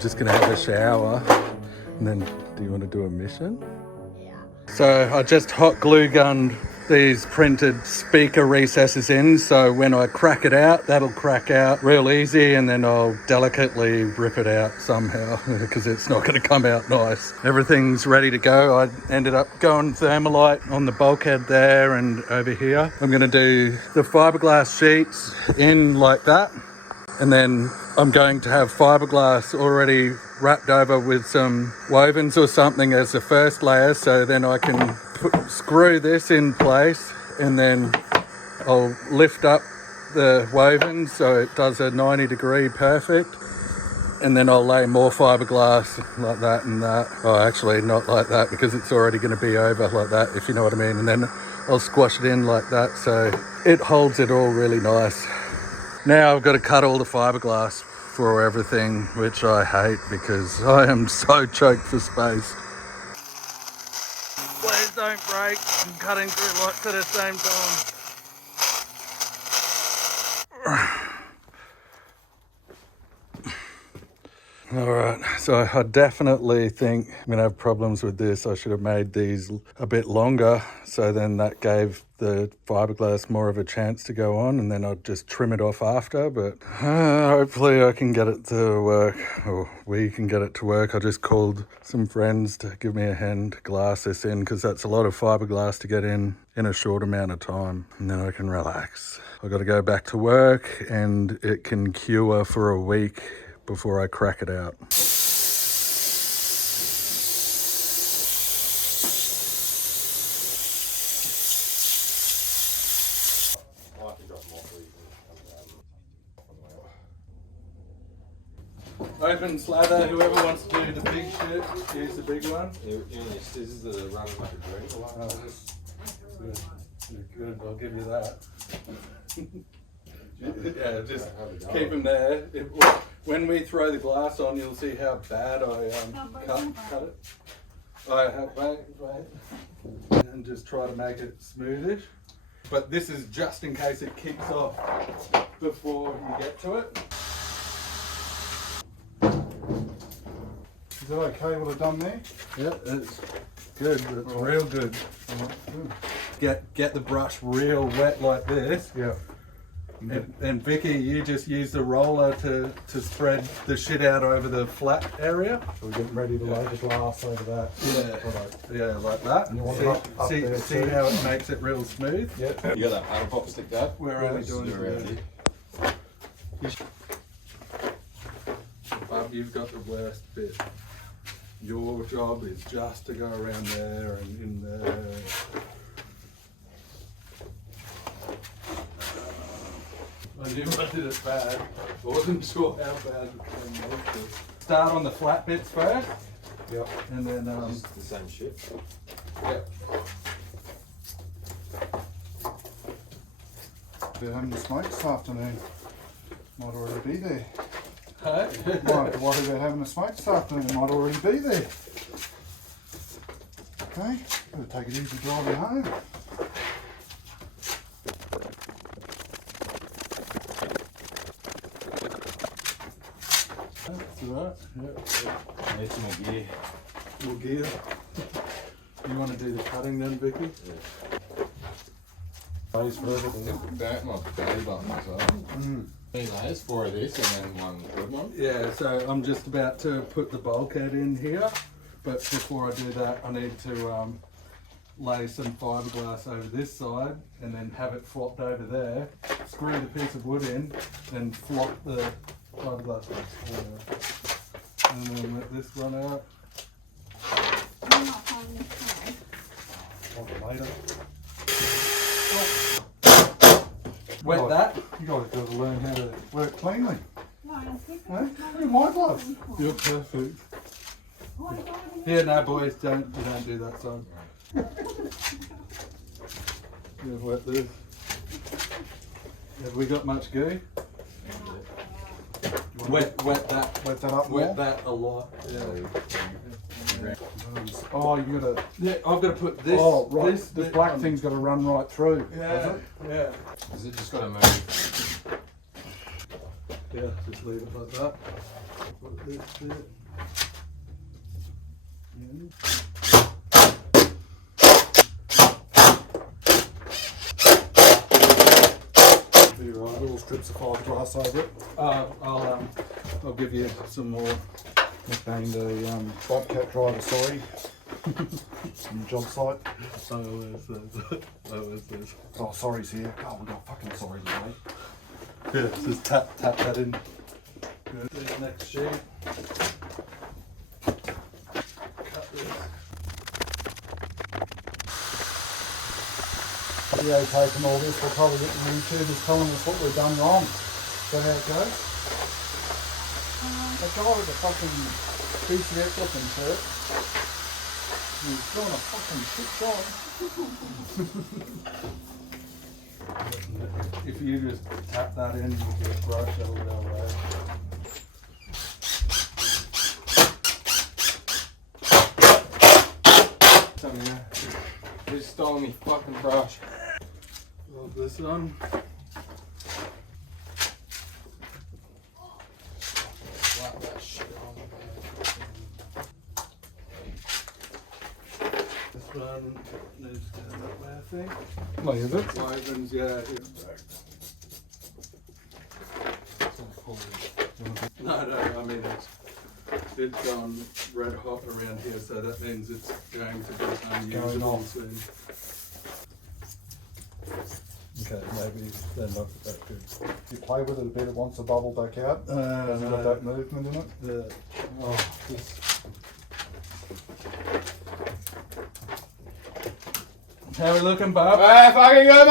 just gonna have a shower and then do you want to do a mission? Yeah. So I just hot glue gunned these printed speaker recesses in, so when I crack it out, that'll crack out real easy, and then I'll delicately rip it out somehow because it's not going to come out nice. Everything's ready to go. I ended up going thermalite on the bulkhead there and over here. I'm going to do the fiberglass sheets in like that, and then I'm going to have fiberglass already wrapped over with some wovens or something as the first layer, so then I can screw this in place, and then I'll lift up the wovens so it does a 90-degree perfect, and then I'll lay more fiberglass like that and that. Oh, actually not like that because it's already going to be over like that, if you know what I mean, and then I'll squash it in like that so it holds it all really nice. Now I've got to cut all the fiberglass for everything, which I hate because I am so choked for space. Please don't break. I'm cutting through lots at the same time. Alright, so I definitely think I'm going to have problems with this. I should have made these a bit longer, so then that gave the fiberglass more of a chance to go on, and then I'd just trim it off after, but hopefully I can get it to work, or we can get it to work. I just called some friends to give me a hand to glass this in, because that's a lot of fiberglass to get in a short amount of time, and then I can relax. I've got to go back to work, and it can cure for a week before I crack it out. Open slather, whoever wants to do the big shit, use the big one. Your scissors that are running like a dream. Good, I'll give you that. Yeah, just keep them there. When we throw the glass on, you'll see how bad I cut it. I have, wait, and just try to make it smoothish. But this is just in case it kicks off before you get to it. Is that okay what I've done there? Yeah, it's good. It's real good. Get the brush real wet like this. Yeah. And Vicky, you just use the roller to spread the shit out over the flat area. So we're getting ready to lay the glass over that. Yeah, like that. And you want it up there See too? how it makes it real smooth? Yeah. You got that paddle pop stick there? Where are we doing around today? But you've got the worst bit. Your job is just to go around there and in there. I knew I did it bad. I wasn't sure how bad it came. Start on the flat bits first. Yep. And then Just the same shit. yep. They're having the smoke this afternoon. Might already be there. Hey? Why are they having a smoke this afternoon? It might already be there. Okay, gotta take it easy driving home. That's alright. Yep. Need some more gear. More gear. You want to do the cutting then, Vicky? Yeah. Layers for everything. That my belly button as well. 3 layers, 4 of this and then 1 good one. Yeah, so I'm just about to put the bulkhead in here, but before I do that, I need to lay some fiberglass over this side and then have it flopped over there, screw the piece of wood in, and flop the fiberglass in. And then let this run out. Later. Wet that. You guys got to learn how to work cleanly. Hey? Look at my gloves. You're perfect. Yeah, no boys, don't do that son. Yeah, wet this. Have we got much goo? Wet that. Wet that up more. Wet that a lot. Yeah. Oh, you gotta. Yeah, I've got to put this. Oh, right. This This bit black on. thing's got to run right through. Yeah. Does it? Yeah. Is it just got to move? Yeah, just leave it like that. Put this bit in. Little strips of fiberglass over it. I'll give you some more. Bang the bobcat driver, sorry. On the job site. Oh, sorry's here. Oh, we got fucking sorry today. Yeah, just tap that in. Good. This next sheet. Cut this. Videotaping all this, we'll probably get the YouTubers telling us what we've done wrong. Is that how it goes? That guy with the fucking BCF looking shirt, he's doing a fucking shit job. If you just tap that in, you get a brush over that way. Come here. You stole me fucking brush. Love this one. Slap that shit on This one needs to go that way, I think. What is it? Wovens, yeah. No, I mean it's gone red hot around here, so that means it's going to be unusable soon. Okay, maybe they're not that good. You play with it a bit, it wants to bubble back out. Hasn't got that movement in it. How we looking, Bob? Hey, fucking good,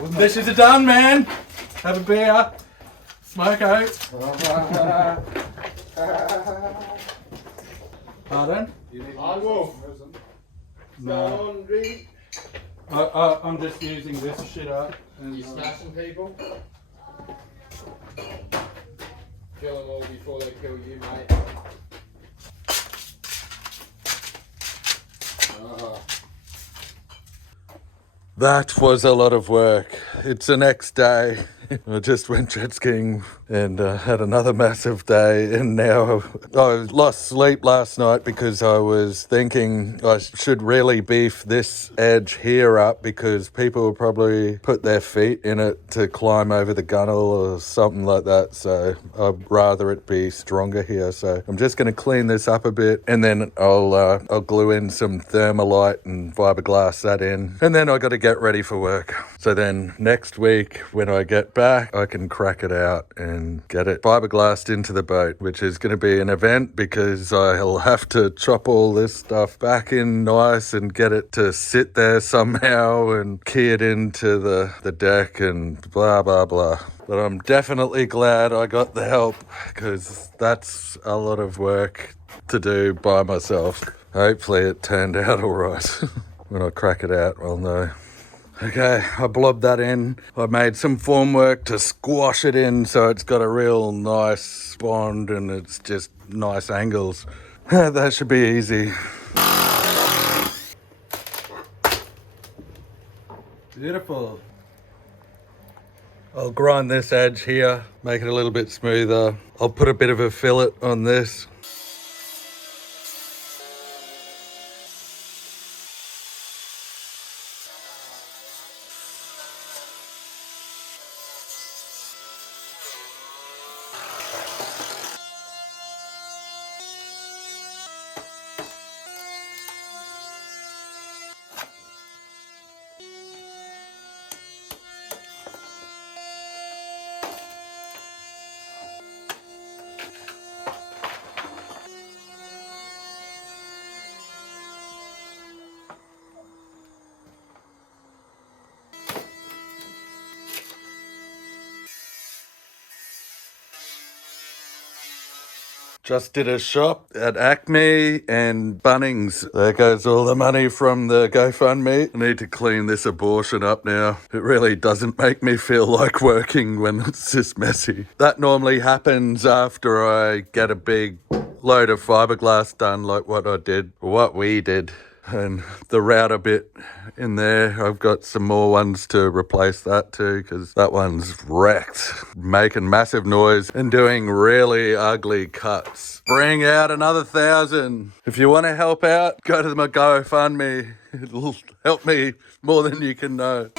mate! Dishes are done, man. Have a beer. Smoke out. Pardon? I will. No. Laundry. I'm just using this shit up. And, You smashing people? Kill them all before they kill you, mate. That was a lot of work. It's the next day. I just went jet skiing and had another massive day, and now I lost sleep last night because I was thinking I should really beef this edge here up because people will probably put their feet in it to climb over the gunnel or something like that, so I'd rather it be stronger here. So I'm just going to clean this up a bit, and then I'll glue in some thermalite and fiberglass that in, and then I got to get ready for work. So then next week when I get back, I can crack it out and get it fiberglassed into the boat, which is going to be an event because I'll have to chop all this stuff back in nice and get it to sit there somehow and key it into the deck and blah, blah, blah. But I'm definitely glad I got the help because that's a lot of work to do by myself. Hopefully it turned out all right. When I crack it out, I'll know. Okay, I blobbed that in. I made some formwork to squash it in so it's got a real nice bond and it's just nice angles. That should be easy. Beautiful. I'll grind this edge here, make it a little bit smoother. I'll put a bit of a fillet on this. Just did a shop at Acme and Bunnings. There goes all the money from the GoFundMe. I need to clean this abortion up now. It really doesn't make me feel like working when it's this messy. That normally happens after I get a big load of fiberglass done like what I did, or what we did. And the router bit in there, I've got some more ones to replace that too, because that one's wrecked, making massive noise and doing really ugly cuts. Bring out another 1,000. If you want to help out, go to my GoFundMe. It'll help me more than you can know.